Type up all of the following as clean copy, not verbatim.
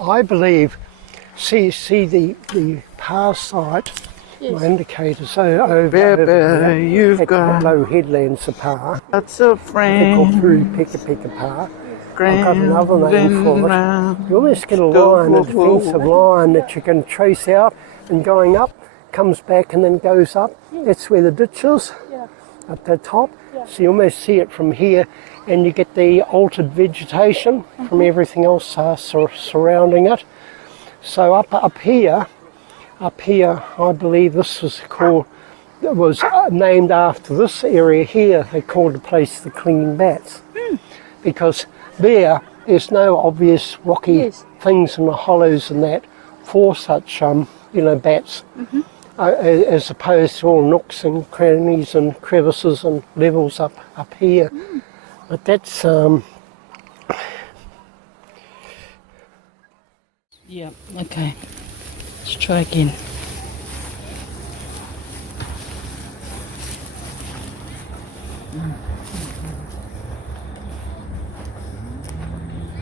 I believe, see the power site, my indicators over there, you've got low headlands of power. lots of They call friends. through Peka power. I've got another name for it. You almost get a line, a defensive line that you can trace out, and going up, comes back and then goes up. That's where the ditch is, at the top. So you almost see it from here, and you get the altered vegetation from everything else surrounding it. So up here, I believe this was named after this area here. They called the place the Clean Bats, because there's no obvious rocky things in the hollows and that for such bats, as opposed to all nooks and crannies and crevices and levels up here. But that's yeah, okay. Let's try again.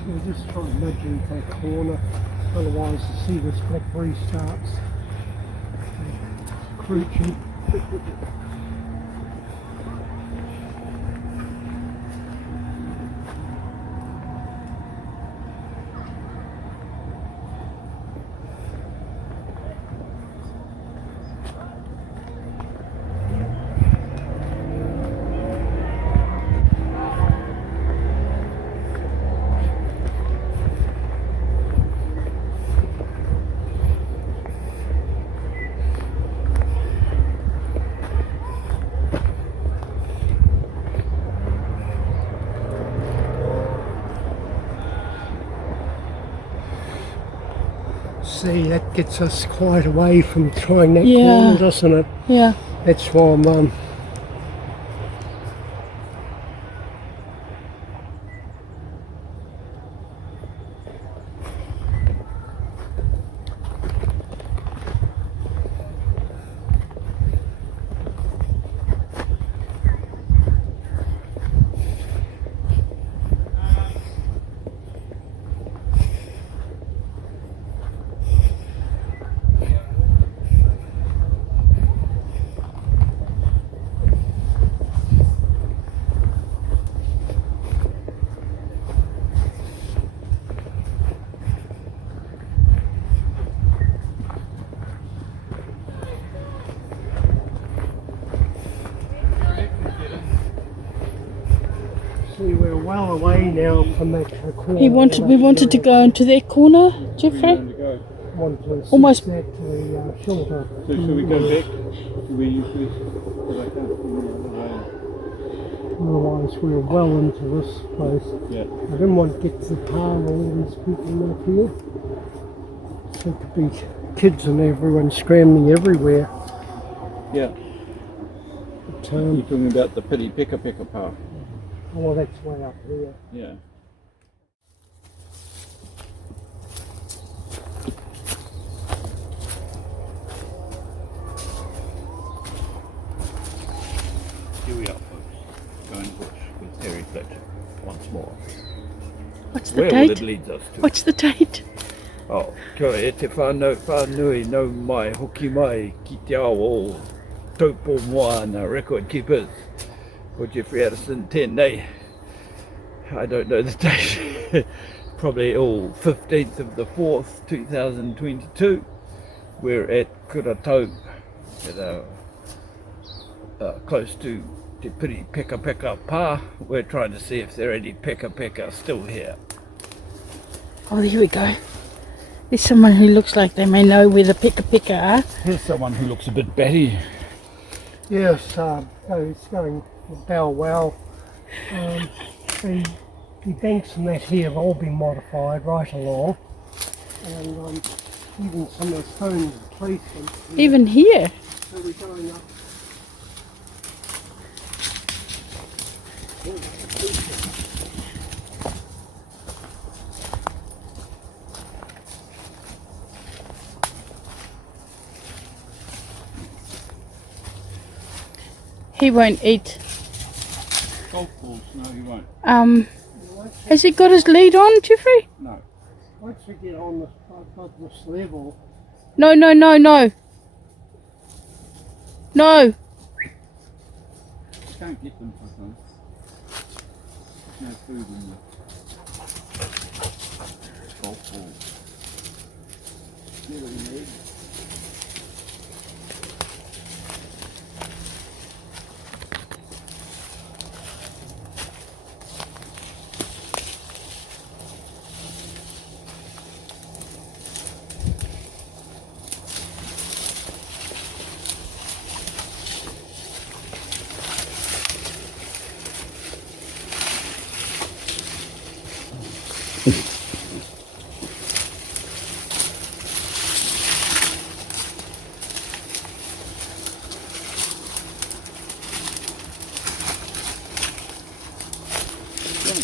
we'll just try and nudge into that corner, otherwise you see this blackberry starts crouching. See, that gets us quite away from trying that corner, doesn't it? Yeah. That's why I'm we're well away now from that corner. We wanted to go into that corner, Jeffrey. Almost. That shelter. So should we go back to where you first? Because I can't see the other way. Otherwise we're well into this place. Yeah. I didn't want to get to the park and all these people up here. So it could be kids and everyone scrambling everywhere. Yeah. But, You're talking about the Perry Fletcher Park. oh, well, that's way up there. Yeah. Here we are, folks. Going bush with Perry Fletcher once more. What's the Where date? will it lead us to? What's the date? Oh, kia e te whanui no mai hoki mai ki te ao o taupo moa na record keepers. Or Jeffrey Addison, 10 day. I don't know the date. Probably all 15th of the 4th, 2022. We're at Kuratau, at close to Te Piri Peka Pa. We're trying to see if there are any Peka still here. Oh, here we go. There's someone who looks like they may know where the Peka are. Here's someone who looks a bit batty. Yes, it's going well. The banks and that here have all been modified right along, and even some of the stones placements. Even here. So we're going up. He won't eat. Golf balls, no he won't. Has he got his lead on, Jeffrey? No. Once we get on this, above this level, No, no, no, no. No. Can't get them for some. There's no food in the golf ball. Get what you need.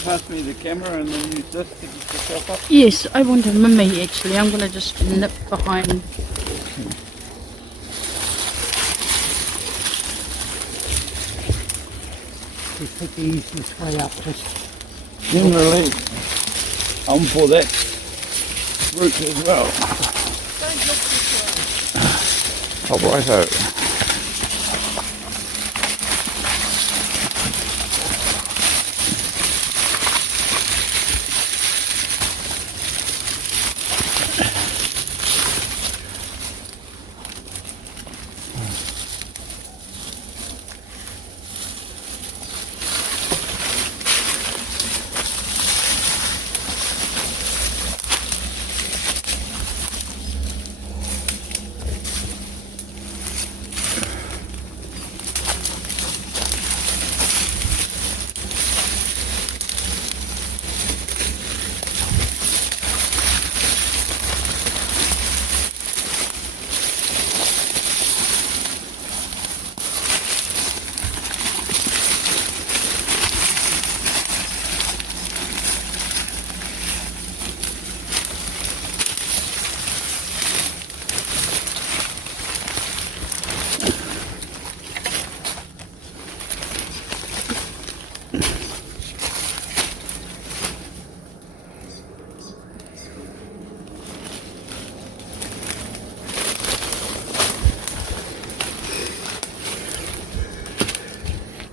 Pass me the camera and then use this to get yourself up. Yes, I want a mummy actually. I'm going to just nip behind. we take the easiest way up. Just Generally, I'm for that route as well. Oh, righto.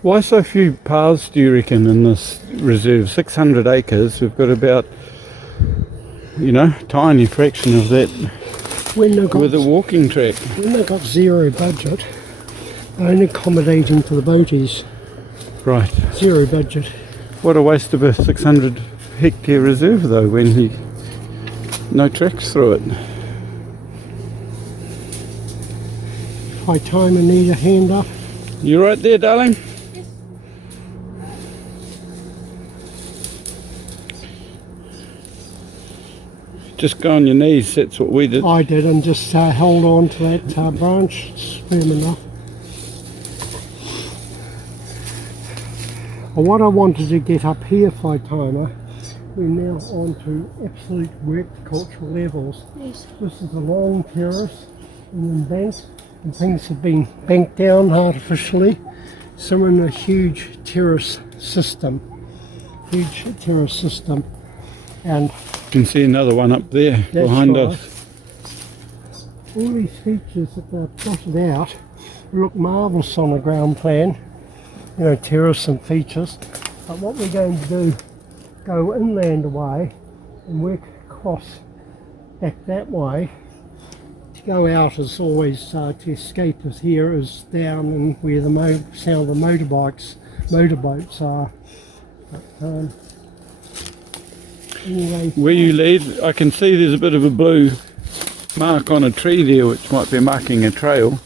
Why so few paths do you reckon in this reserve? 600 acres, we've got about, you know, tiny fraction of that with a walking track. When they got zero budget, they're only accommodating for the boaties. Right. Zero budget. What a waste of a 600 hectare reserve though, when no tracks through it. High time I need a hand up. You right there, darling? Just go on your knees, that's what we did. I did, and just held on to that branch. It's firm enough. Well, what I wanted to get up here, Whaitaima, we're now on to absolute horticultural levels. Yes. This is a long terrace and then banked, and things have been banked down artificially. So we're in a huge terrace system. And You can see another one up there behind right. us. All these features that they've plotted out look marvellous on the ground plan, you know, terrace and features. But what we're going to do, go inland away and work across back that way. To go out is always, to escape us here is down and where the sound of the motorboats are. But, anyway, Where you lead, I can see there's a bit of a blue mark on a tree there, which might be marking a trail.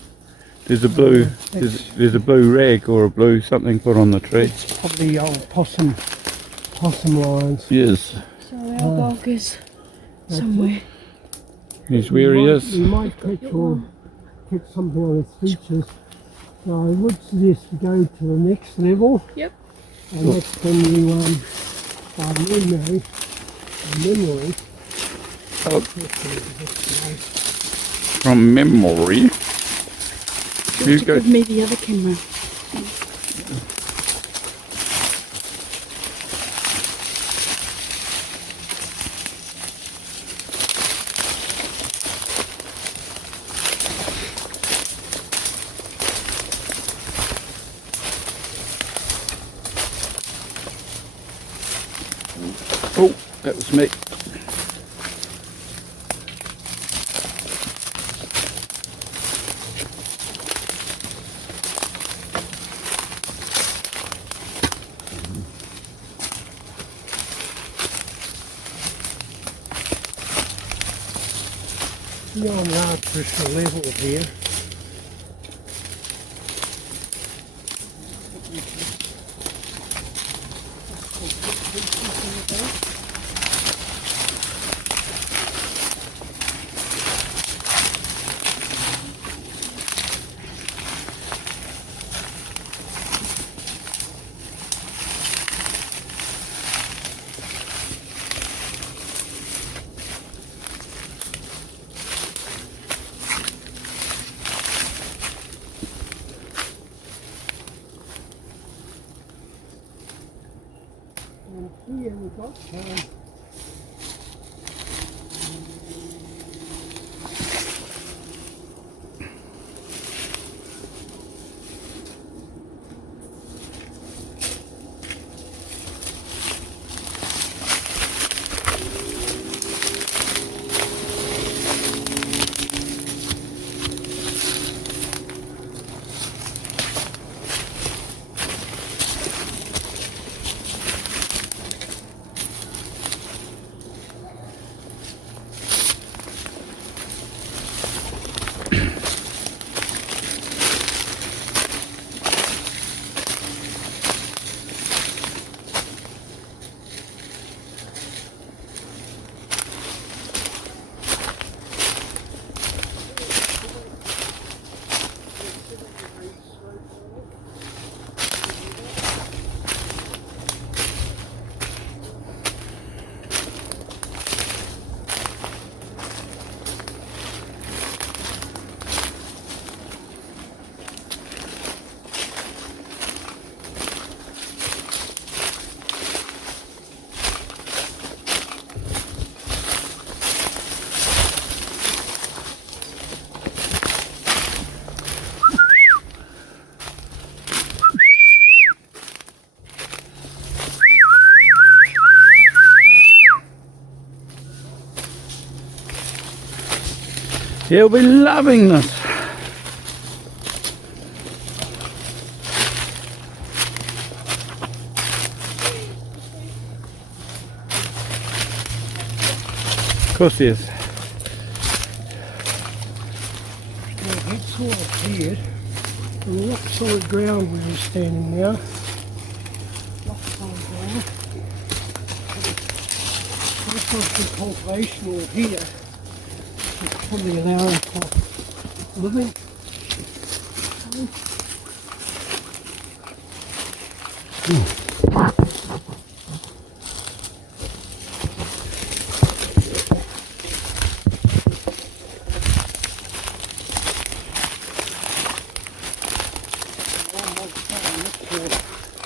There's a blue, there's a blue rag or a blue something put on the tree. it's probably old possum lines. Yes, So our dog is somewhere. he's where he is. We might catch something on its features. So I would suggest you go to the next level. Yep. And that's when you by memory. Oh, from memory. You go. Give me the other camera. Oh, that was me. You're on artificial level here. And here we've got He'll be loving this. Of course he is. Well, that's all appeared on the rock solid ground where we're standing now. Rock solid ground. There's some cultivation all here. It's probably allowing for living.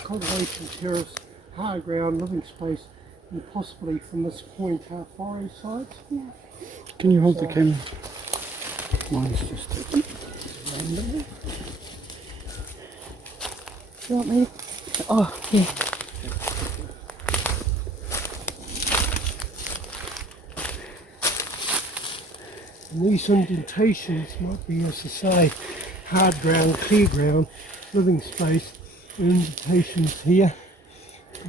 Cultivation terrace, high ground, living space, and possibly from this point forage sites. Yeah. Can you hold the camera? Mine's just open. You want me? Oh, yeah. And these indentations might be, as I say, hard ground, clear ground, living space, and indentations here,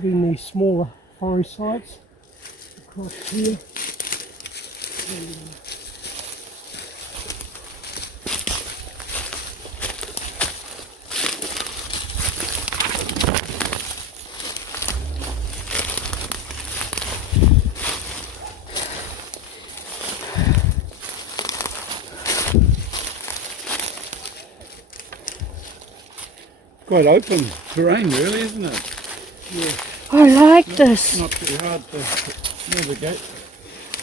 in these smaller forest sites across here. And, Quite open terrain really, isn't it? yeah. I like this. Not too hard to navigate.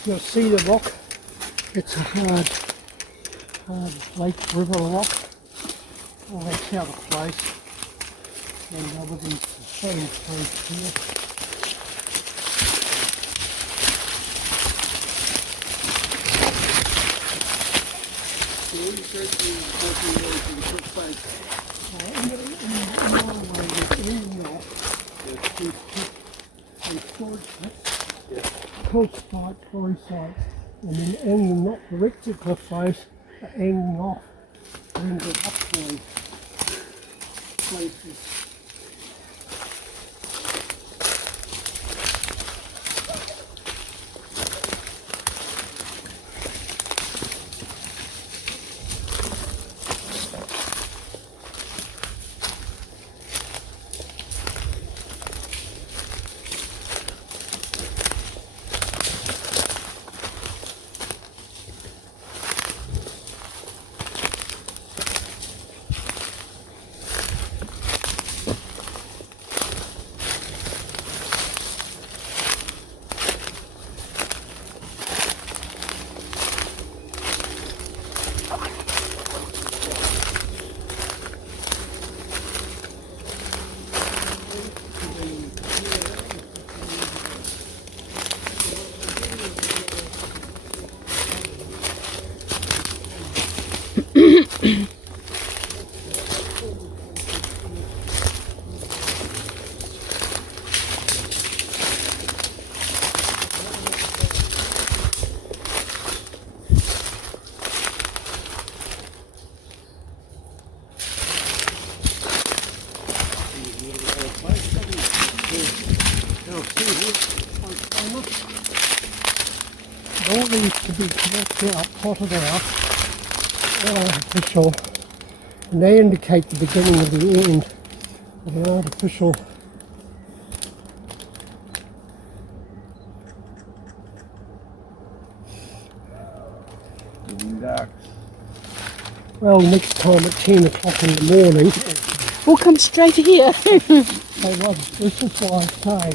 You'll see the rock. It's a hard lake, river rock. Well, that's out of place. And other than the same place here. calcite, porosite, and then angling not direct to the cliff face, but angling off, and then get up to those places. All these to be collected out, potted out, all artificial, and they indicate the beginning of the end of the artificial. Well, next time at 10 o'clock in the morning, We'll come straight here. this is why I say,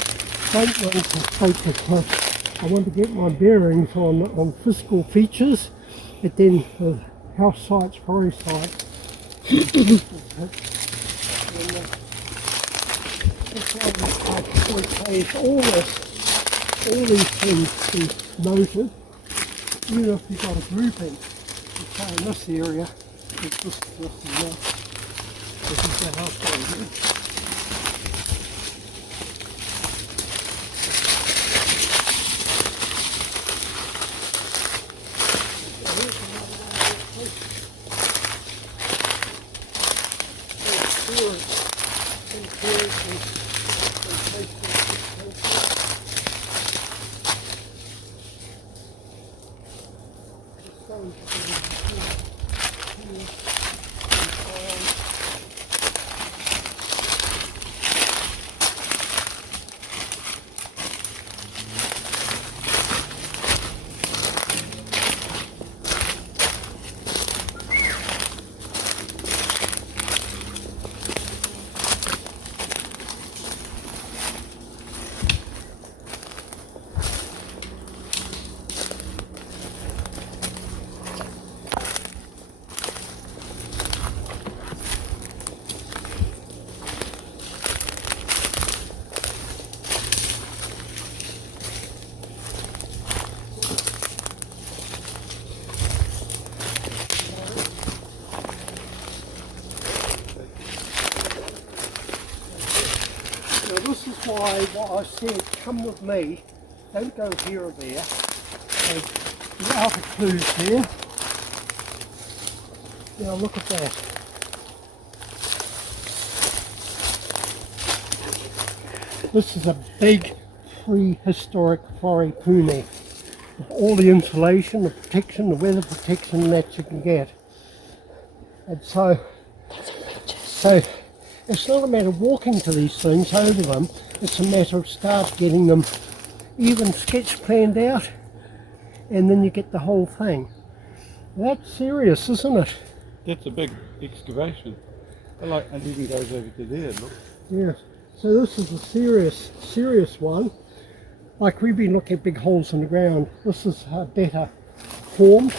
don't run from straight to cliff. I want to get my bearings on physical features, but then the house sites, forest sites. That's why I always say it's all these things to be noted, even if you've got a grouping. So in this area, it's this and that. This is the house site. This is why what I said, come with me, don't go here or there. The outer clues there. Now look at that. This is a big prehistoric whare pune. With all the insulation, the protection, the weather protection that you can get. And so it's not a matter of walking to these things, over them, it's a matter of start getting them even sketch planned out, and then you get the whole thing. That's serious, isn't it? That's a big excavation. And even goes over to there, look. Yes. So this is a serious one. Like we've been looking at big holes in the ground. This is better formed.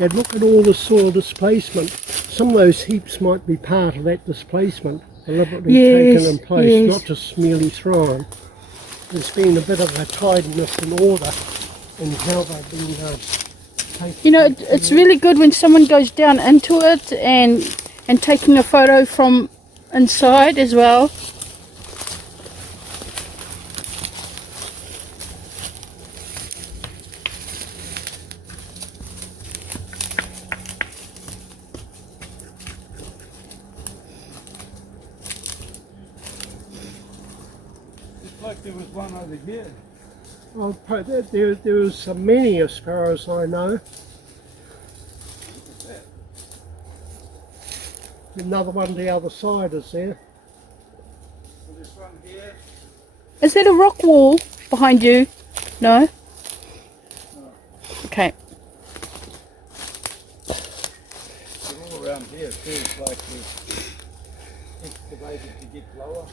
And look at all the soil displacement. Some of those heaps might be part of that displacement, deliberately taken in place, not just merely thrown. There's been a bit of a tidiness and order in how they've been taken. You know, it's really good when someone goes down into it and taking a photo from inside as well. like there was one over here. Oh, there was many as far as I know. Another one the other side is there. So this one here. Is that a rock wall behind you? No? Okay. All around here feels like we've excavated to get lower.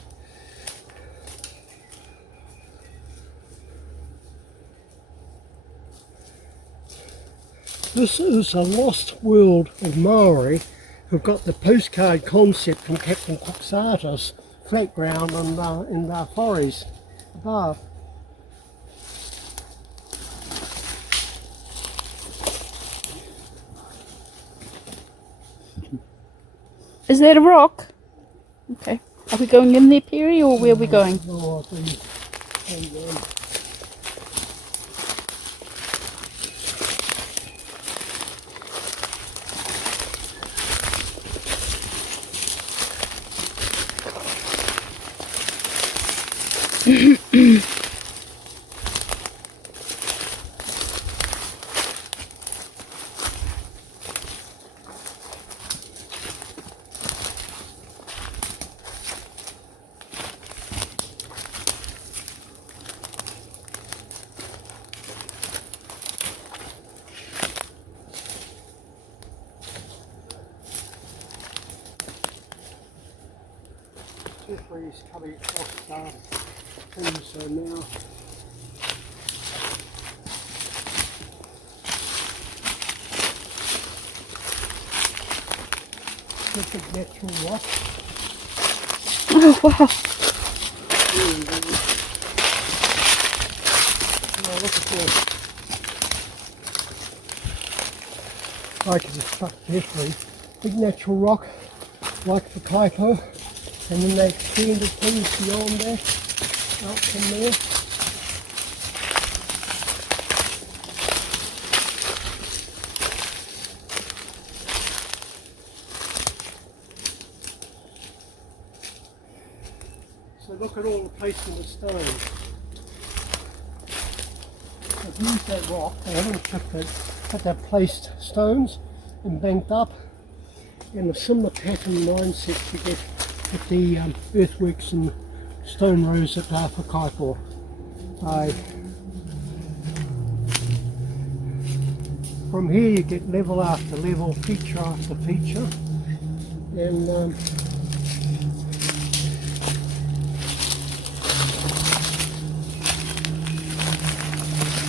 This is a lost world of Maori who've got the postcard concept from Captain Cook's artist, flat ground and in the forest above. Is that a rock? Okay. Are we going in there, Perry, or where are we going? Oh, I think, hang on. Jeffrey's coming across things so now. Look at natural rock. Oh, wow. Oh, look at this. Like it's a struck Jeffrey. Big natural rock, like for Kaipo. And then they extended things beyond that, out from there. So look at all the placement of stones. They've used that rock, they haven't chipped it, but they've placed stones and banked up. And a similar pattern mindset you get with the earthworks and stone rows at Parekawa. From here you get level after level, feature after feature, and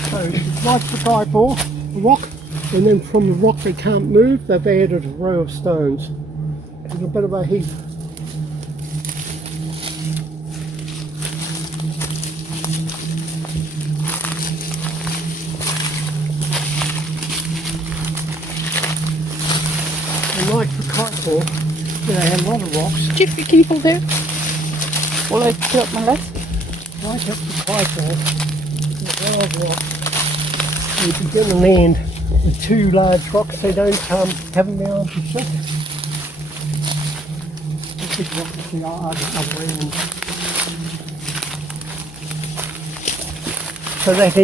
so it's like the Kaipo, the rock, and then from the rock they can't move, they've added a row of stones and a bit of a heap. Like the Kaipo, they had a lot of rocks. Jeffrey, can you hold there? While I put up my left? Like up the Kaipo, there's a lot of rocks. They begin and end with two large rocks they haven't been able to chip. The big rock at the other end. So that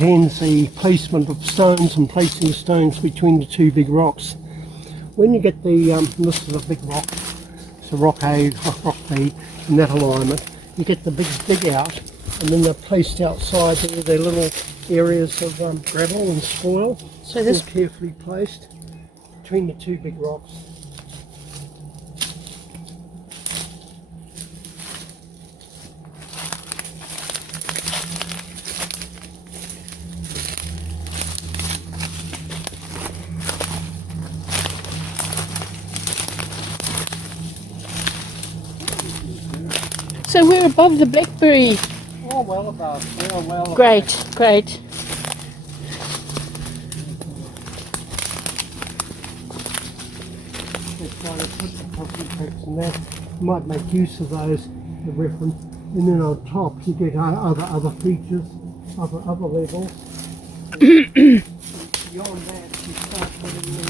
ends the placement of stones and placing the stones between the two big rocks. When you get the, this is a big rock, so rock A, rock B, in that alignment, you get the big dig out, and then they're placed outside there, they're little areas of gravel and spoil, So this all carefully placed between the two big rocks. So we're above the blackberry. Oh, well above, well above. Great, great. That's why they put the property tax and that. You might make use of those, the reference. And then on top you get other features, other levels. Beyond that you start putting the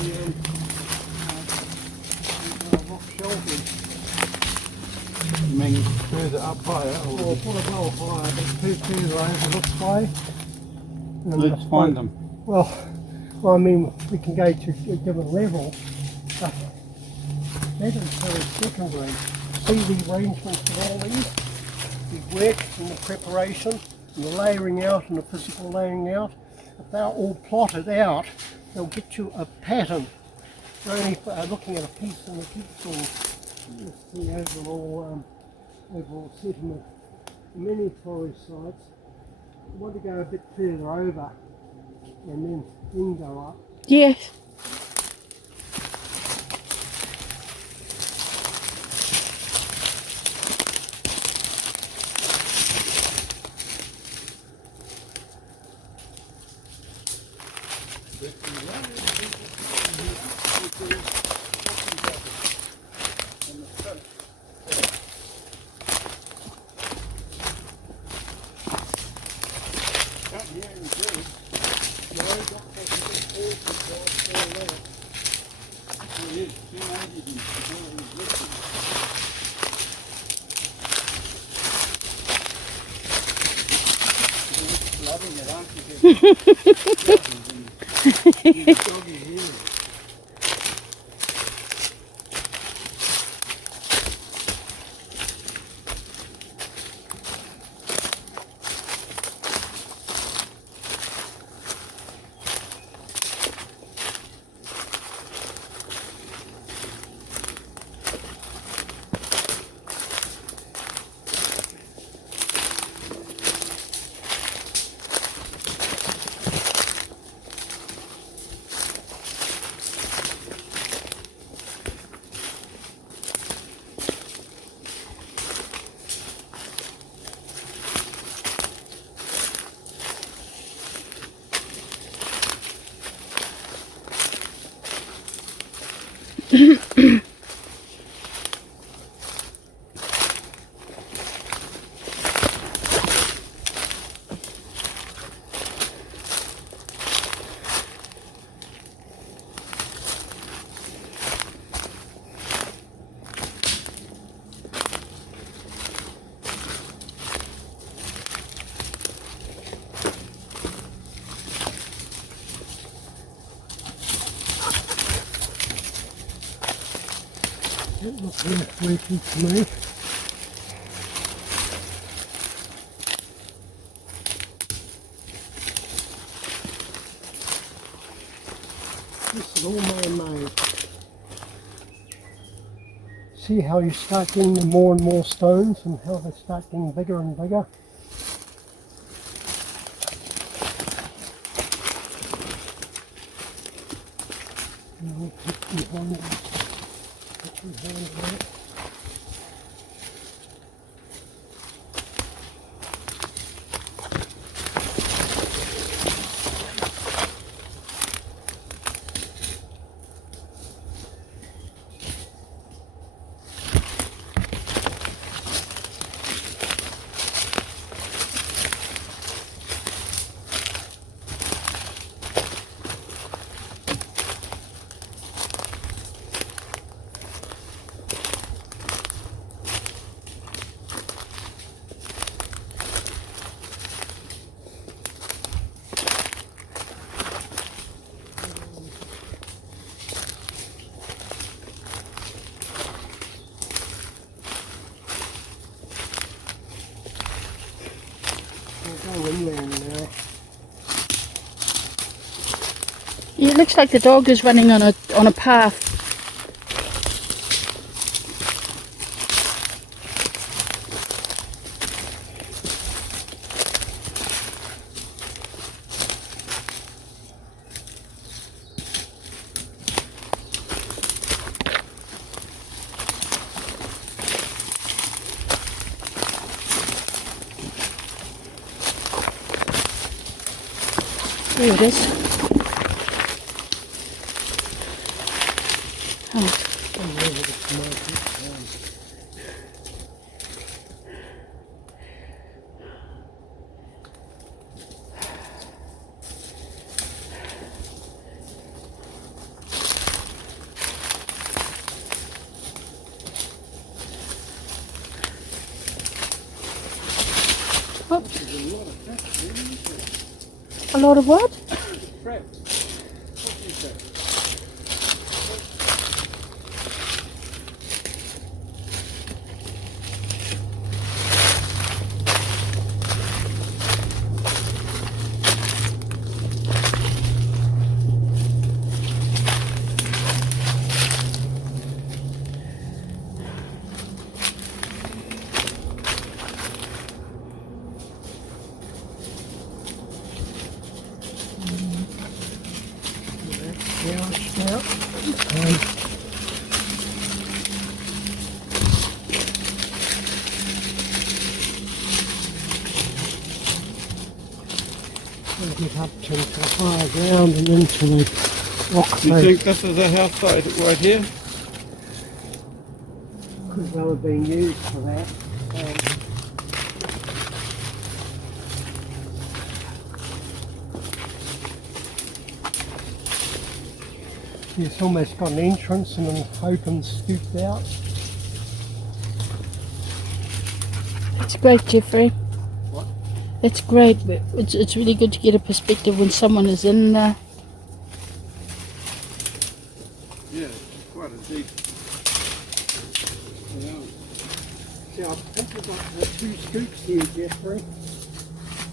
rock shelving. mean further up higher? Or Well, put a well higher, but further over this way. And let's this find way. them. Well, I mean, we can go to a given level, but that is very secondary. See the arrangements of all these? The work and the preparation, and the layering out and the physical laying out. If they're all plotted out, they'll get you a pattern. You're only looking at a piece in the jigsaw. That's the overall setting of many forest sites. You want to go a bit further over and then go up. Yes. That looks worth working to me. This is all man-made. See how you start getting more and more stones and how they start getting bigger and bigger. And we'll keep behind it. Behind that. Yeah, it looks like the dog is running on a path. There it is. Oh. Oops. A lot of what? Crap. We'll get up to the higher ground and into the rock Do you face. think this is a house site right here? Could well have been used for that. It's almost got an entrance and an open scooped out. That's great, Jeffrey. What? It's great. It's really good to get a perspective when someone is in there. Yeah, it's quite a deep. Yeah. See, I think we've got the two scoops here, Jeffrey.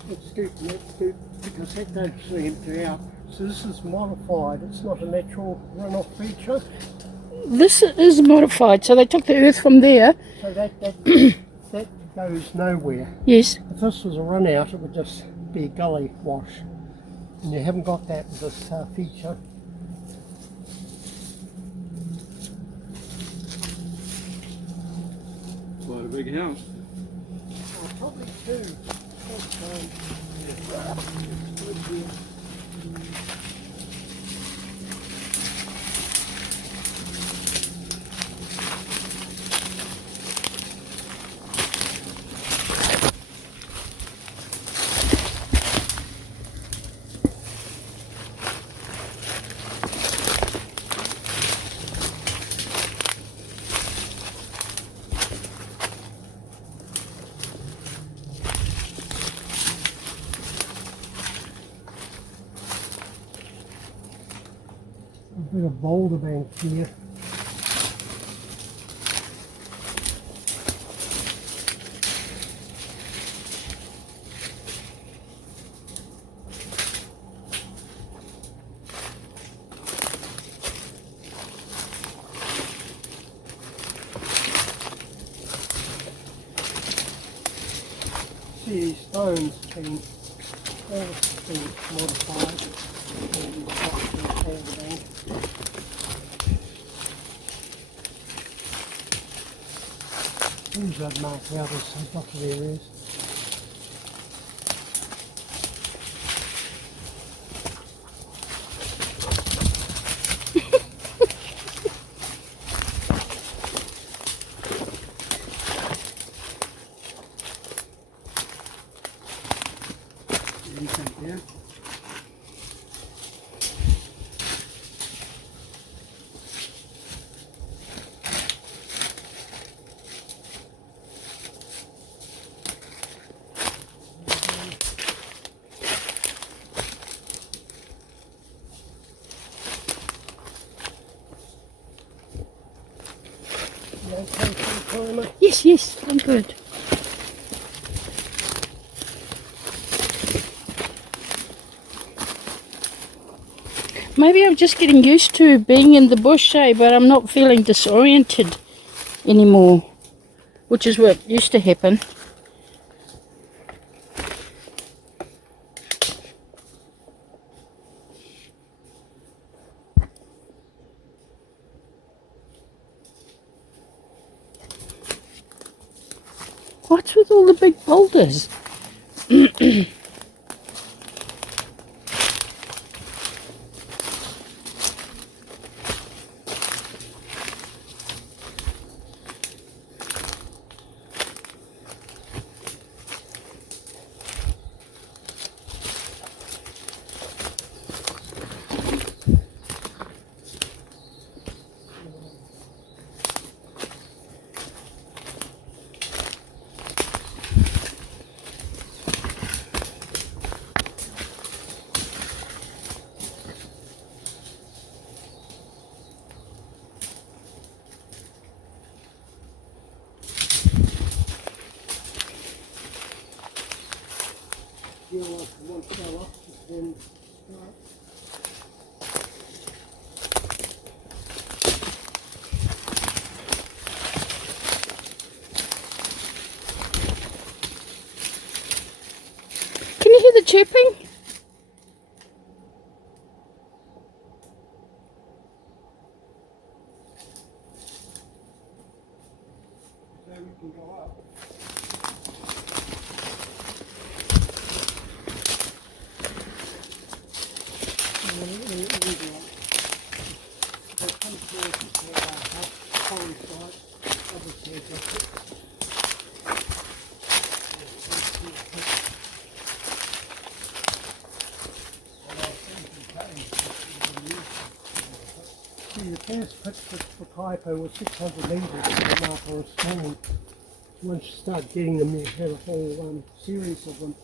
That scoop and that scoop, because that don't actually empty out. So this is modified. It's not a natural runoff feature. This is modified, so they took the earth from there. So that that goes nowhere. Yes. If this was a run out, it would just be a gully wash. And you haven't got that with this feature. Quite a big house. Oh, probably two. A bit of boulder bank here. See, these stones been all been modified. Things I'd mark out as some bucket areas. Anything there? Yes, yes, I'm good. Maybe I'm just getting used to being in the bush, but I'm not feeling disoriented anymore, which is what used to happen. What's with all the big boulders? geological want to go up, then start. Can you hear the chirping? So we can go up. The first pit for Kaipo was 600 metres and after a small. Once you start getting them, you have a whole series of them.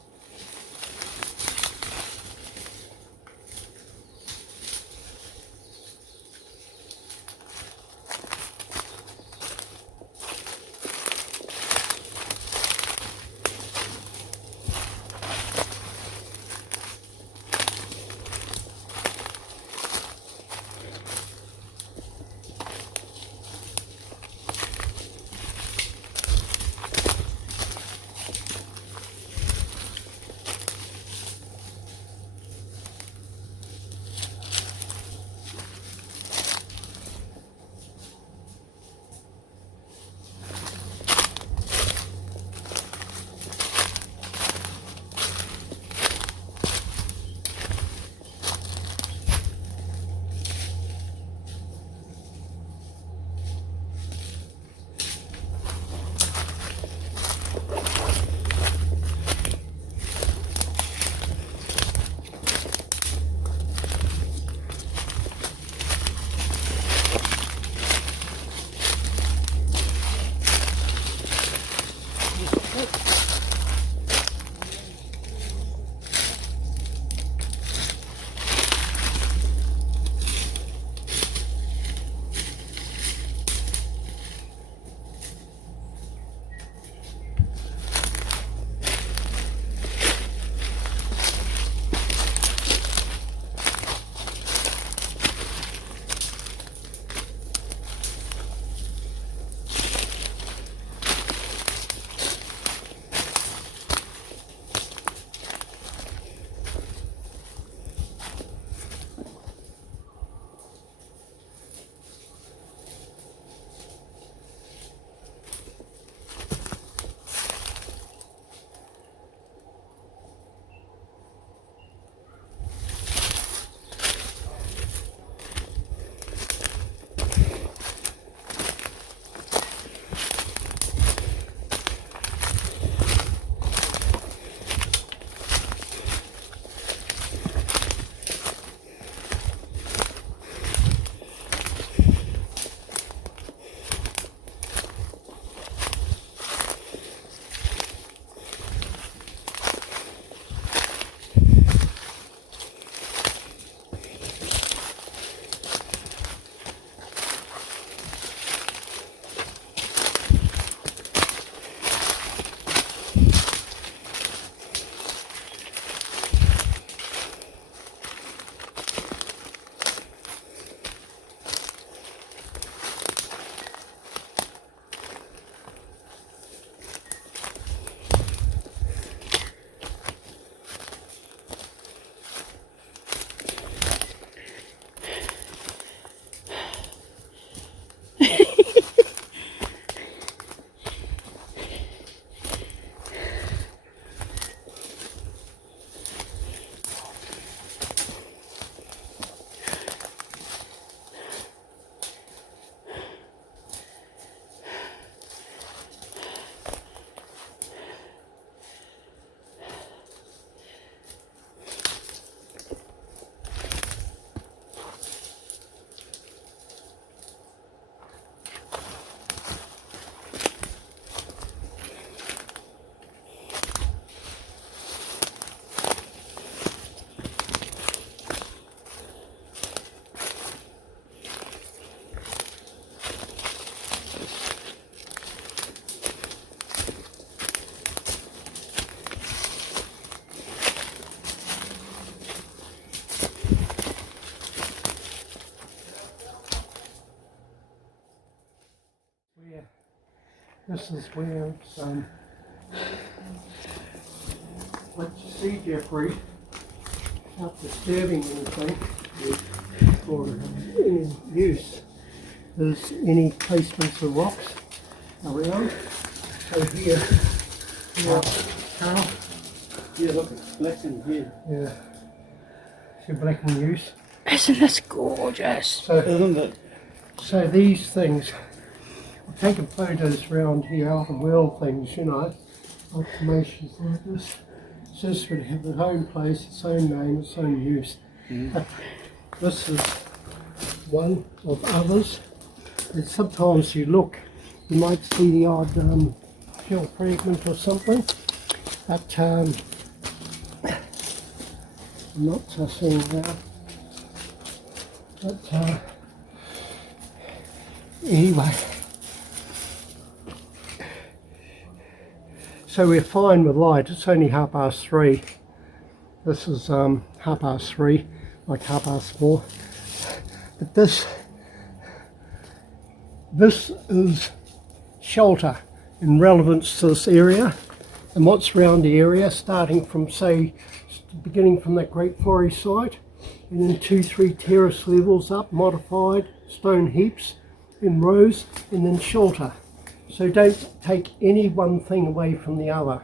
This is where it's, what you see, Jeffrey, without disturbing anything or any use, is any placements of rocks around. So here, Carl. Yeah, look, it's black in here. Yeah. So black in use. Isn't this gorgeous? So, Isn't it? so these things, I've taken photos around here, out of world things, you know, formations like this. So this would have its own place, its own name, its own use. But this is one of others. And sometimes you look, you might see the odd shell fragment or something, but I'm not seeing that. But anyway, so we're fine with light. It's only 3:30. This is 3:30, like 4:30. But this is shelter in relevance to this area and what's around the area, starting from, say, beginning from that Great Quarry site, and then 2-3 terrace levels up, modified stone heaps in rows, and then shelter. So don't take any one thing away from the other,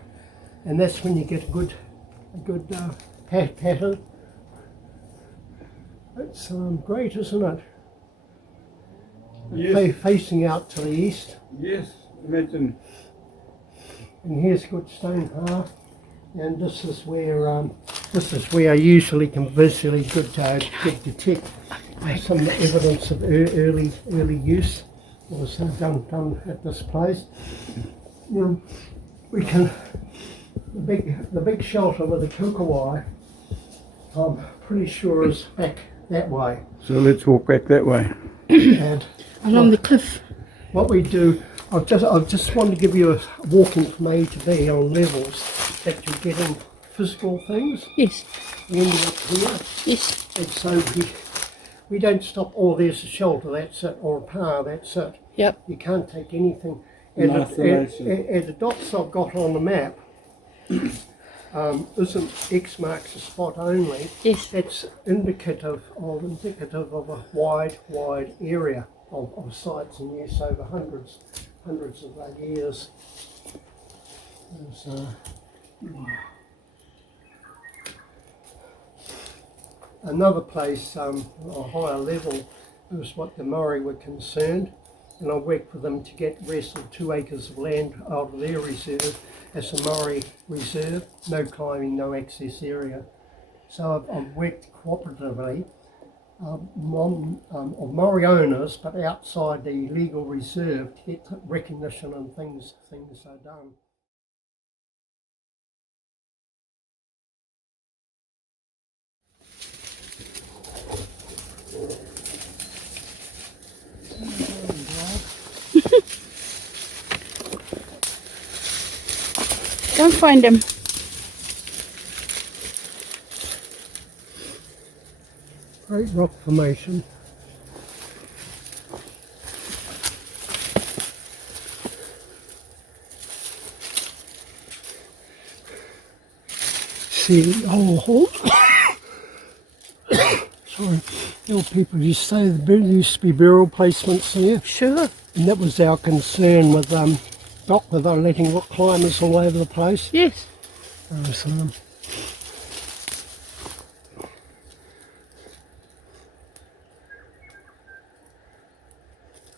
and that's when you get a good pattern. It's great, isn't it? Yes. Facing out to the east, Yes, imagine. and here's good stone path, and this is where I usually can visually detect some evidence of early use was done at this place. We can the big shelter with the kukawai, I'm pretty sure is back that way. So let's walk back that way. And Along the cliff. what we do, I've just wanted to give you a walking from A to B on levels that you're getting physical things. Yes, We ended up here, yes. and so we don't stop, oh there's a shelter, that's it, or a par, that's it. Yep. You can't take anything. In And isolation. the dots I've got on the map isn't X marks a spot only. Yes. It's indicative of a wide area of sites in use over hundreds of years. There's, another place, a higher level, was what the Maori were concerned, and I worked with them to get wrestled 2 acres of land out of their reserve as a Maori reserve, no climbing, no access area. So I've worked cooperatively of Maori owners, but outside the legal reserve to get recognition and things are done. Don't find him. Great rock formation. See, sorry, the old people used to say there used to be burial placements there. Sure. And that was our concern with Doc, with letting rock climbers all over the place. Yes. So,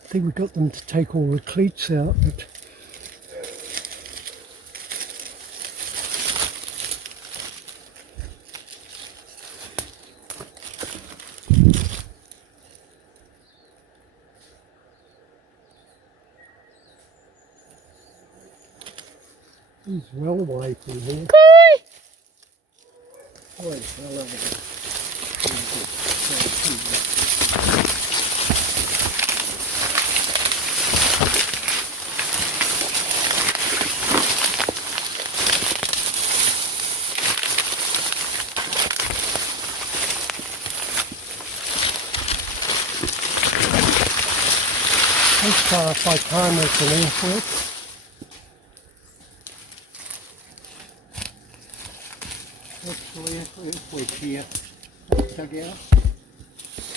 I think we got them to take all the cleats out, but he's well away from here. Oh, it's well over. As far as Whaitaima is an airport, Actually, earthwork here, dug out.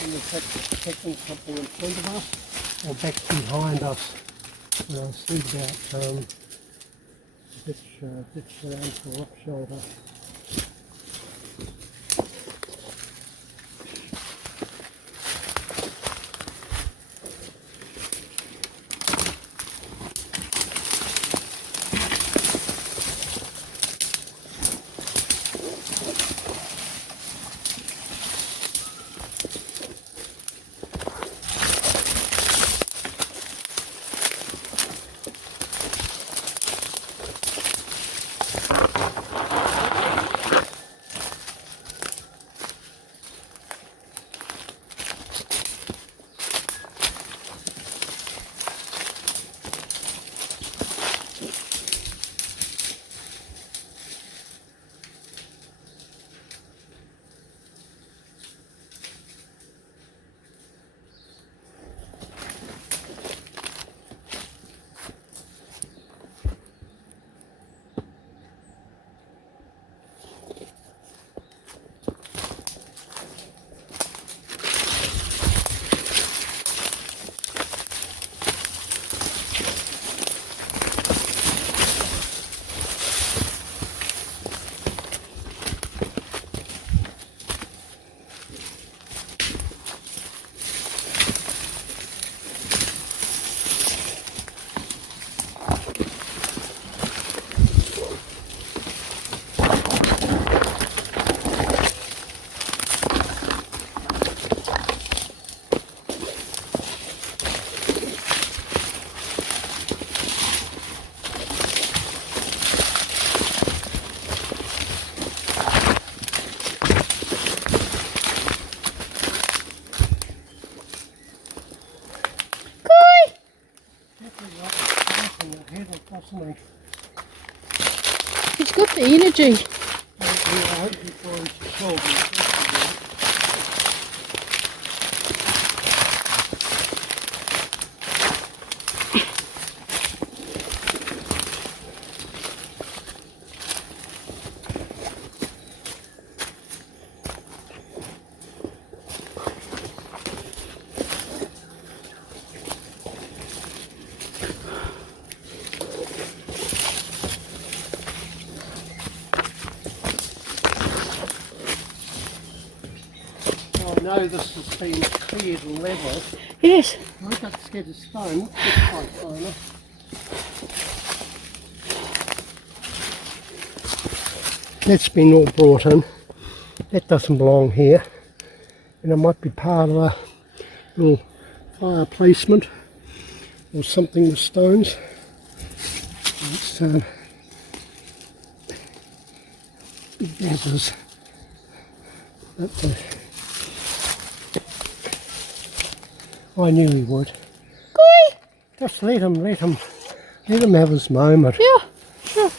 And in fact, detecting something in front of us or back behind us. And I see about ditch around the rock shoulder. He's got the energy. I hope he finds the shoulder. I know this has been cleared and levelled. Yes. I got scared of stone. It's quite far enough. That's been all brought in. That doesn't belong here. And it might be part of a little fire placement or something with stones. It's big dazzers. I knew he would. Good. Just let him have his moment. Yeah, sure.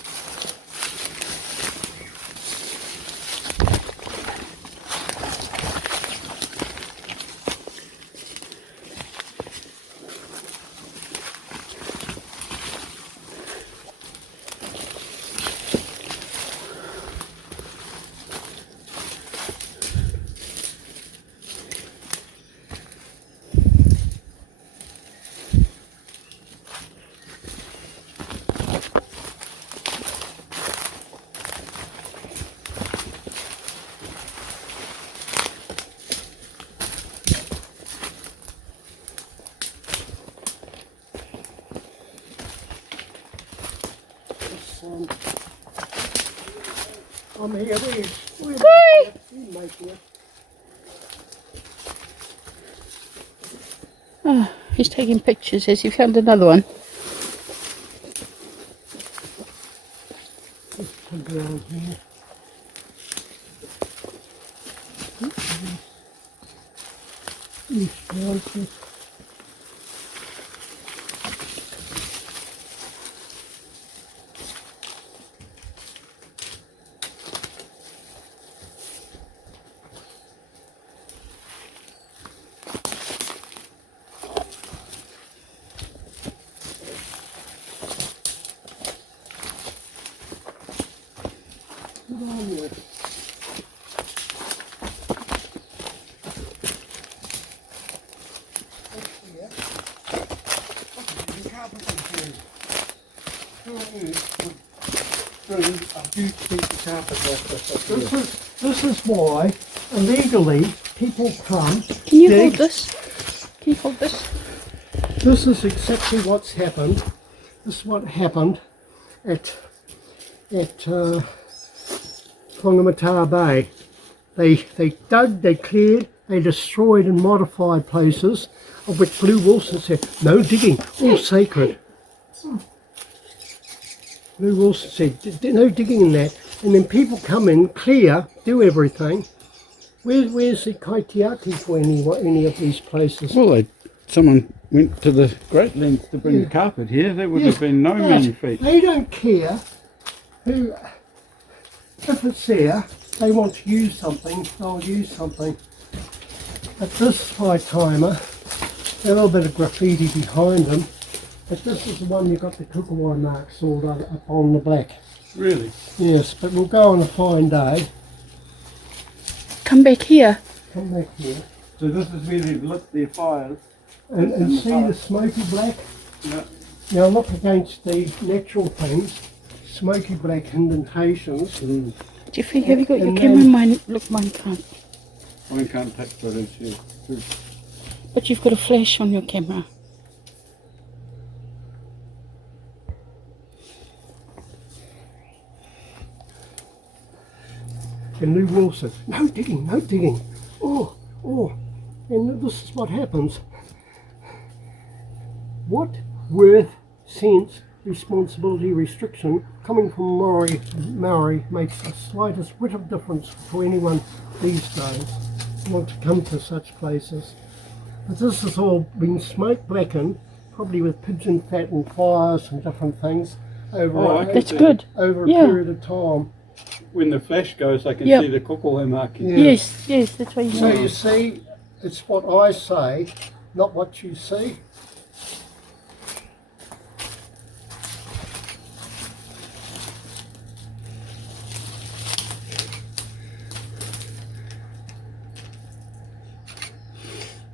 I'm here. We're making it. Oh, he's taking pictures. Has he found another one? Come down here. Good on you. through a huge piece of carpet like this. This is why illegally people come. Can you hold this? Can you hold this? This is exactly what's happened. This is what happened at Whangamata Bay. They dug, they cleared, they destroyed and modified places, of which Blue Wilson said, no digging, all sacred. Blue Wilson said, no digging in that. And then people come in, clear, do everything. Where's the kaitiaki for any of these places? Well, someone went to the great lengths to bring the carpet here. That would have been no mean feat. They don't care who, if it's there, they want to use something, they'll use something. But this Whaitaima, a little bit of graffiti behind them, but this is the one you've got the kukawai marks all up on the black. Really? Yes, but we'll go on a fine day. Come back here. Come back here. So this is where they've lit their fires. And see the smoky black? Yeah. Now look against the natural things, smoky black indentations. Jeffrey, have you got your And camera? then- Mine, look, mine can't. Mine can't take footage here. But you've got a flash on your camera. And Lou Wilson, no digging, no digging. Oh, and this is what happens. What worth, sense, responsibility, restriction coming from Maori makes the slightest whit of difference to anyone these days who want to come to such places. But this has all been smoke blackened, probably with pigeon fat and fires and different things over That's good. over a Yeah. period of time. When the flash goes, I can Yep. see the kukawai marking. Yeah. Yes, that's why you So know. you see, it's what I say, not what you see.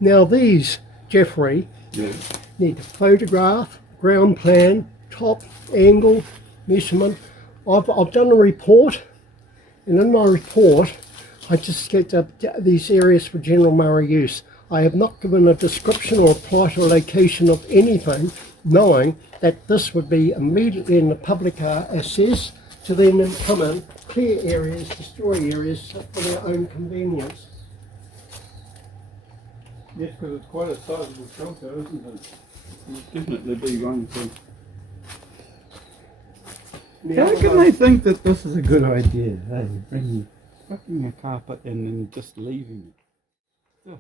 Now these, Jeffrey, Yeah. need to photograph, ground plan, top, angle, measurement. I've done a report, and in my report I just get these areas for general Maori use. I have not given a description or a plot or location of anything, knowing that this would be immediately in the public access to then come in, clear areas, destroy areas for their own convenience. Yes, because it's quite a sizable shelter, isn't it? It'll definitely be one to... Now, How can they think that this is a good idea? Hey, bringing a carpet in and just leaving it.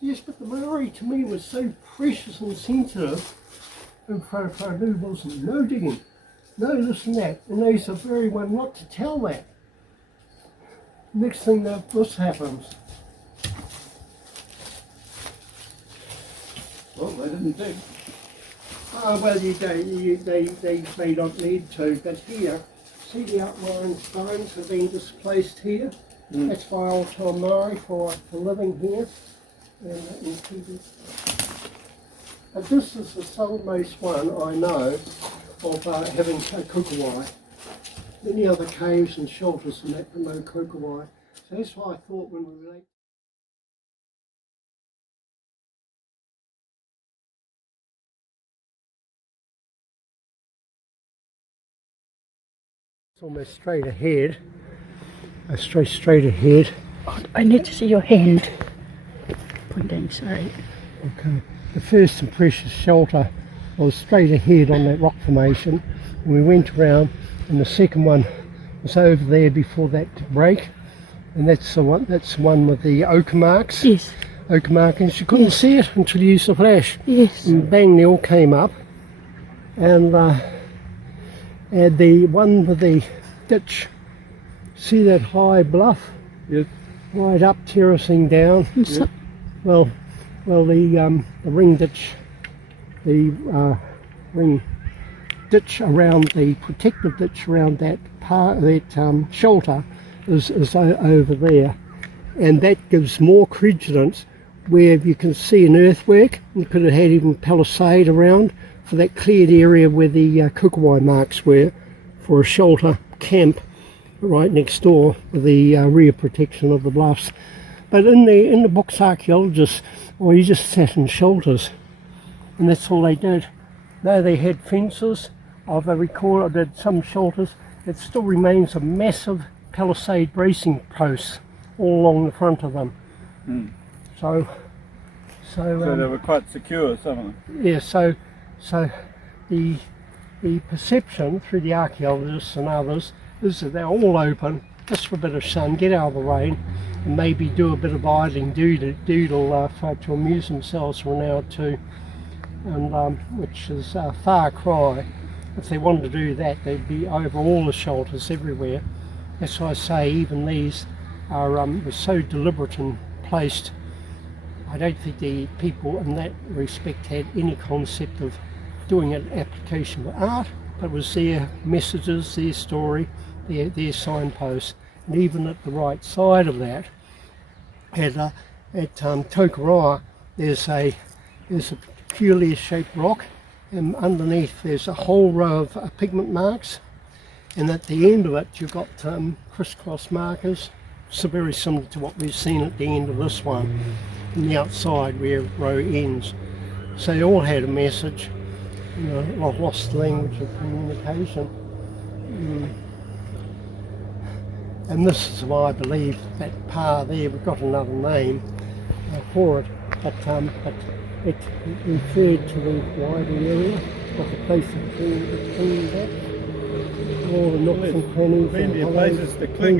yes, but the Maori to me was so precious and sensitive, and for Lou Wilson, no digging, no this and that, and they said very well not to tell that. Next thing that this happens. Well, they didn't dig. Well, they don't need to, but here, see the outlying stones have been displaced here. That's by old time Maori for living here. And keeping. But this is the southernmost one I know of having a kukawai. Many other caves and shelters and that, but no kukawai. So that's why I thought when we relate. Almost straight ahead, straight ahead. Oh, I need to see your hand. Pointing, sorry. Okay. The first and precious shelter was straight ahead on that rock formation, and we went around, and the second one was over there before that break, and that's the one. That's the one with the ochre marks. Yes. Ochre markings. You couldn't see it until you used the flash. Yes. And bang, they all came up, and the one with the ditch, see that high bluff? Yes. Right up, terracing down. So, Well, the ring ditch, the ring ditch around the protective ditch around that shelter is over there, and that gives more credence where you can see an earthwork. You could have had even palisade around for that cleared area where the kukawai marks were for a shelter camp right next door with the rear protection of the bluffs. But in the books, archaeologists, well, you just sat in shelters, and that's all they did. Though they had fences, I've recorded that some shelters, it still remains a massive palisade bracing posts all along the front of them. So So they were quite secure, some of them. yeah, so the perception through the archaeologists and others is that they're all open, just for a bit of sun, get out of the rain, and maybe do a bit of idling doodle to amuse themselves for an hour or two, and which is a far cry. If they wanted to do that, they'd be over all the shelters everywhere. That's why I say even these are were so deliberate and placed. I don't think the people in that respect had any concept of doing an application of art, but it was their messages, their story, their signposts. And even at the right side of that, at Tokoroa, there's a peculiar shaped rock, and underneath there's a whole row of pigment marks, and at the end of it you've got crisscross markers, so very similar to what we've seen at the end of this one, on the outside where row ends. So they all had a message. You know, I've lost the language of communication. And this is why I believe that pa there, we've got another name for it, but it referred to the wider area of the place between that. All the nooks and crannies. Plenty of places to cling,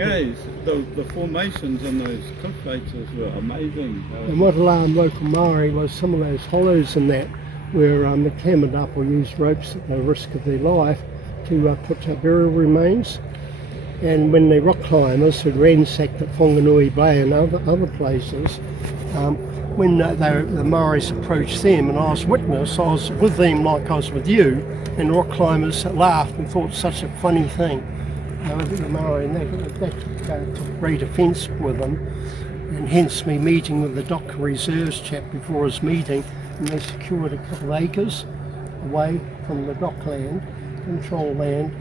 The formations on those cliff faces were amazing. And what alarmed local Maori was some of those hollows in that where they clambered up or used ropes at the risk of their life to put burial remains. And when the rock climbers who ransacked at Whanganui Bay and other places, when the Maoris approached them and I was witness, I was with them like I was with you, and the rock climbers laughed and thought such a funny thing. The Maori, and that took great offence with them, and hence me meeting with the Docker Reserves chap before his meeting, and they secured a couple of acres away from the dockland, control land.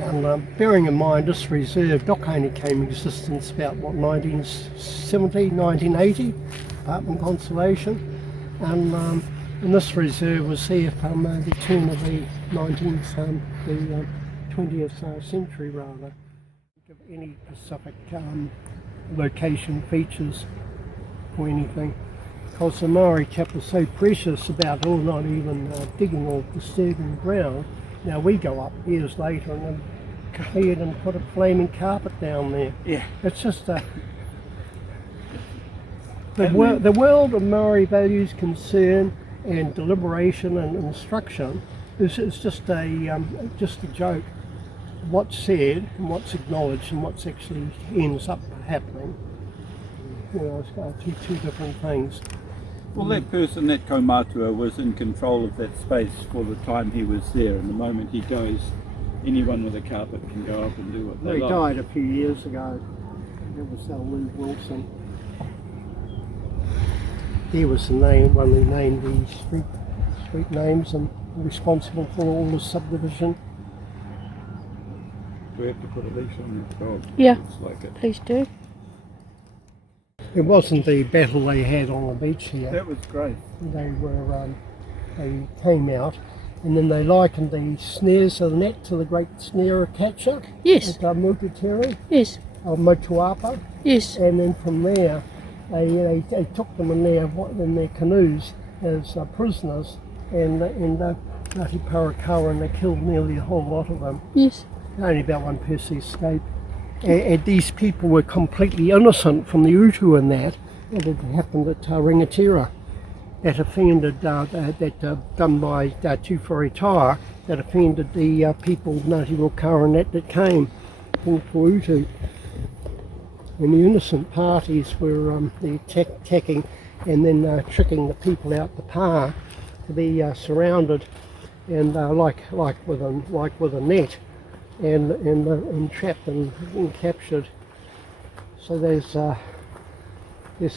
And bearing in mind this reserve dock only came in existence about 1970, 1980, Department of Conservation, and this reserve was here from the turn of the 20th century rather. Of any specific location features or anything, because the Maori chap was so precious about not even digging or disturbing the ground. Now we go up years later and then cleared and put a flaming carpet down there. Yeah. It's just the world of Maori values, concern and deliberation and instruction is just a joke. What's said and what's acknowledged and what's actually ends up happening. You know, it's two different things. Well, that person, that kaumatua, was in control of that space for the time he was there, and the moment he goes, anyone with a carpet can go up and do what they He like. died a few years ago. It was Lou Wilson. He was the one who named the street names and responsible for all the subdivision. Do we have to put a leash on that dog? Yeah. It's like it. Please do. It wasn't the battle they had on the beach here. That was great. They came out, and then they likened the snares of the net to the great snare catcher. Yes. At Mututeri, Yes. or Motuapa. Yes. And then from there, they took them in their canoes as prisoners, and Ngāti Parekawa, and they killed nearly a whole lot of them. Yes. Only about one person escaped. And these people were completely innocent from the utu in that. And it happened at Rangatira. That offended, done by TeWhare, that offended the people of Ngāti Rokawa that came for utu. And the innocent parties were attacking and then tricking the people out the pa to be surrounded and like with a net. And trapped and captured. So there's the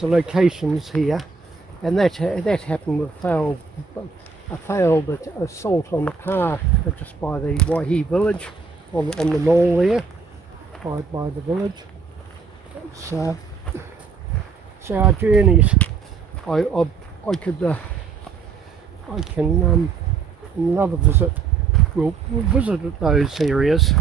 locations here, and that happened with a failed assault on the pa just by the Waihi village, on the knoll there by the village. So our journeys, I can in another visit we'll visit those areas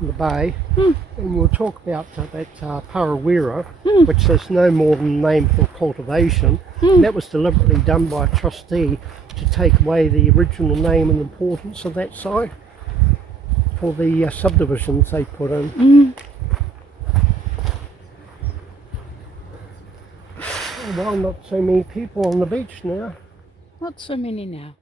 in the bay, and we'll talk about that Whareroa, which is no more than a name for cultivation. That was deliberately done by a trustee to take away the original name and importance of that site for the subdivisions they put in. Well, not so many people on the beach now. Not so many now.